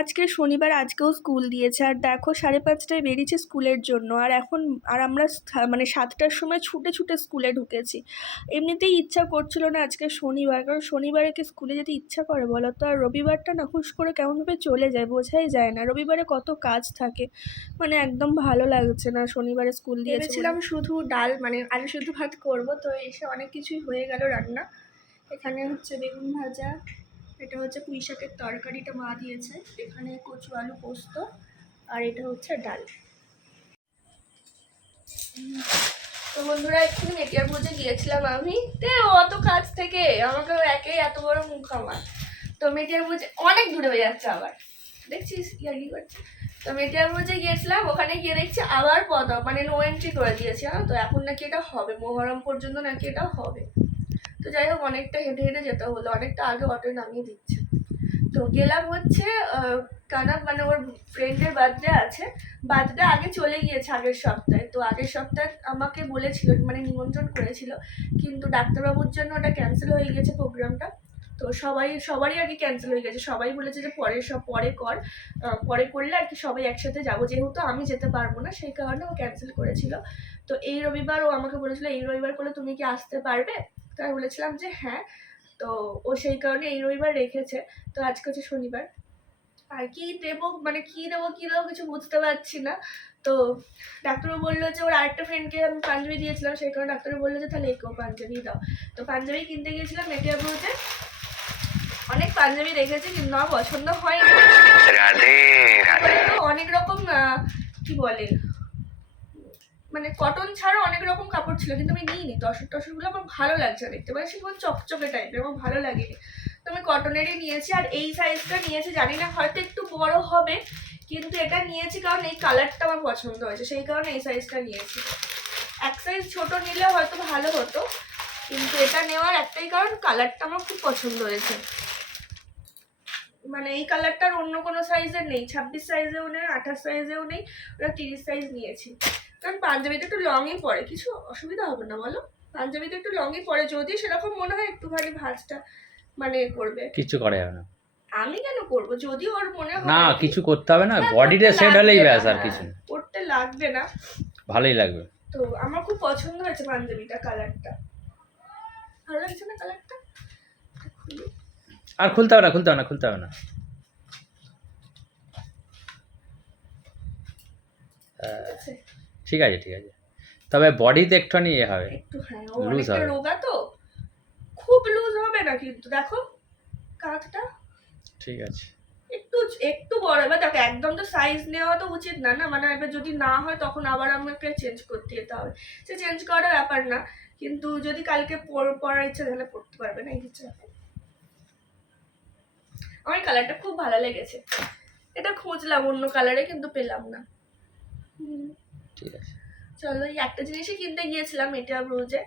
আজকে শনিবার, আজকেও স্কুল দিয়েছে। আর দেখো, সাড়ে পাঁচটায় বেরিয়েছে স্কুলের জন্য। আর এখন, আর আমরা মানে সাতটার সময় ছুটে ছুটে স্কুলে ঢুকেছি। এমনিতেই ইচ্ছা করছিল না আজকে শনিবার। কারণ শনিবারে কি স্কুলে যেতে ইচ্ছা করে বলো তো? আর রবিবারটা না হুশ করে কেমনভাবে চলে যায় বোঝাই যায় না। রবিবারে কত কাজ থাকে। মানে একদম ভালো লাগছে না শনিবারে স্কুল দিয়েছিলাম শুধু ডাল মানে আলু শুধু ভাত করব। তো এসে অনেক কিছুই হয়ে গেল রান্না। এখানে হচ্ছে বেগুন ভাজা এটা হচ্ছে পুঁই শাকের তরকারিটা মা দিয়েছে। এখানে কচু, আলু, পোস্ত, আর এটা হচ্ছে ডাল। তো বন্ধুরা এক্ষুনি মেটিয়ার পুজো গিয়েছিলাম আমি। তে অত কাছ থেকে, আমাকে একে এত বড় মুখ আমার। তো মেটিয়ার পুজো, অনেক দূরে হয়ে যাচ্ছে আবার। দেখছিস? ইয়ার্কি করছে? তো মেটিয়ার পুজো গিয়েছিলাম, ওখানে গিয়ে দেখছি আবার পদ মানে নো এন্ট্রি করে দিয়েছে তো? এখন নাকি এটা হবে, মোহরম পর্যন্ত নাকি এটা হবে। তো যাই হোক, অনেকটা হেঁটে হেঁটে যেতে হলো। অনেকটা আগে অটো নামিয়ে দিচ্ছে। তো গেলাম হচ্ছে কানাপ মানে ওর ফ্রেন্ডের বার্থডে আছে। বার্থডে আগে চলে গিয়েছে আগের সপ্তাহে। তো আগের সপ্তাহে আমাকে বলেছিল মানে নিমন্ত্রণ করেছিল। কিন্তু ডাক্তারবাবুর জন্য ওটা ক্যান্সেল হয়ে গেছে প্রোগ্রামটা তো সবাই, সবারই আর কি ক্যান্সেল হয়ে গেছে। সবাই বলেছে যে পরে সব, পরে কর। পরে করলে আর কি সবাই একসাথে যাব। যেহেতু আমি যেতে পারব না, সেই কারণে ও ক্যান্সেল করেছিল। তো এই রবিবার ও আমাকে বলেছিল, এই রবিবার করলে তুমি কি আসতে পারবে? তো আমি বলেছিলাম যে হ্যাঁ তো ও সেই কারণে এই রবিবার রেখেছে। তো আজকে হচ্ছে শনিবার। আর কি দেবো মানে কি দেবো কি দেবো কিছু বুঝতে পারছি না। তো ডাক্তারবাবু বলল যে ওর আরেকটা ফ্রেন্ডকে আমি পাঞ্জাবি দিয়েছিলাম সেই কারণে ডাক্তারবাবু বলল যে তাহলে একেও পাঞ্জাবি দাও। তো পাঞ্জাবি কিনতে গিয়েছিলাম মেটিয়াপুরতে। অনেক পাঞ্জাবি দেখেছি কিন্তু আমার পছন্দ রাধে অনেক রকম কি বলে মানে কটন ছাড়া অনেক রকম কাপড় ছিল, কিন্তু আমি নিইনি। তসর টসরগুলো আমার ভালো লাগছে দেখতে। পাচ্ছি পুরো চকচকে টাইপের আমার ভালো লাগেনি। তো আমি কটনেরই নিয়েছি, আর এই সাইজটা নিয়েছি, জানি না হয়তো একটু বড় হবে, কিন্তু এটা নিয়েছি কারণ এই কালারটা আমার পছন্দ হয়েছে, সেই কারণে এই সাইজটা নিয়েছি। এক সাইজ ছোট নিলে হয়তো ভালো হতো, কিন্তু এটা নেওয়ার একটাই কারণ কালারটা আমার খুব পছন্দ হয়েছে। মানে এই কালারটার অন্য কোনো সাইজের নেই, ছাব্বিশ সাইজেও নেই, আঠাশ সাইজেও নেই, ওরা তিরিশ সাইজ নিয়েছি। কারণ পাঞ্জাবিতে একটু লংই পরে কিছু অসুবিধা হবে না বলো? পাঞ্জাবিতে একটু লংই পরে যদি সেরকম মনে হয় একটুখানি ভাঁজটা মানে করবে। কিছু করে যাবে না। আমি কেন করব? যদি ওর মনে হয় না কিছু করতে হবে না বডিটা সেট হলেই ব্যাস আর কিছু। হ্যাঁ, করতে লাগবে না। ভালোই লাগবে। তো আমার খুব পছন্দ হয়েছে পাঞ্জাবিটা কালারটা ভালো লাগছে না কালারটা আর খুলতে হবে না খুলতে হবে না খুলতে হবে না। আছে। ঠিক আছে ঠিক আছে। তবে বডিতে একটুখানি ইয়ে হবে। একটু হ্যাঁ ও অনেকটা হবে। রোগা তো। খুব লুজ হবে না কিন্তু দেখো কাঁধটা। ঠিক আছে। একটু একটু বড় এবার দেখো একদম তো সাইজ নেওয়া তো উচিত না না? মানে এবার যদি না হয় তখন আবার আমাকে চেঞ্জ করতে যেতে হবে। সে চেঞ্জ করার ব্যাপার না কিন্তু যদি কালকে পর- পরার ইচ্ছা তাহলে পড়তে পারবে না এই হচ্ছে আমার কালারটা খুব ভালো লেগেছে। এটা খুঁজলাম অন্য কালারে কিন্তু পেলাম না। হুম, ঠিক আছে। চলো এই একটা জিনিসই কিনতে গিয়েছিলাম এটা ব্রুজে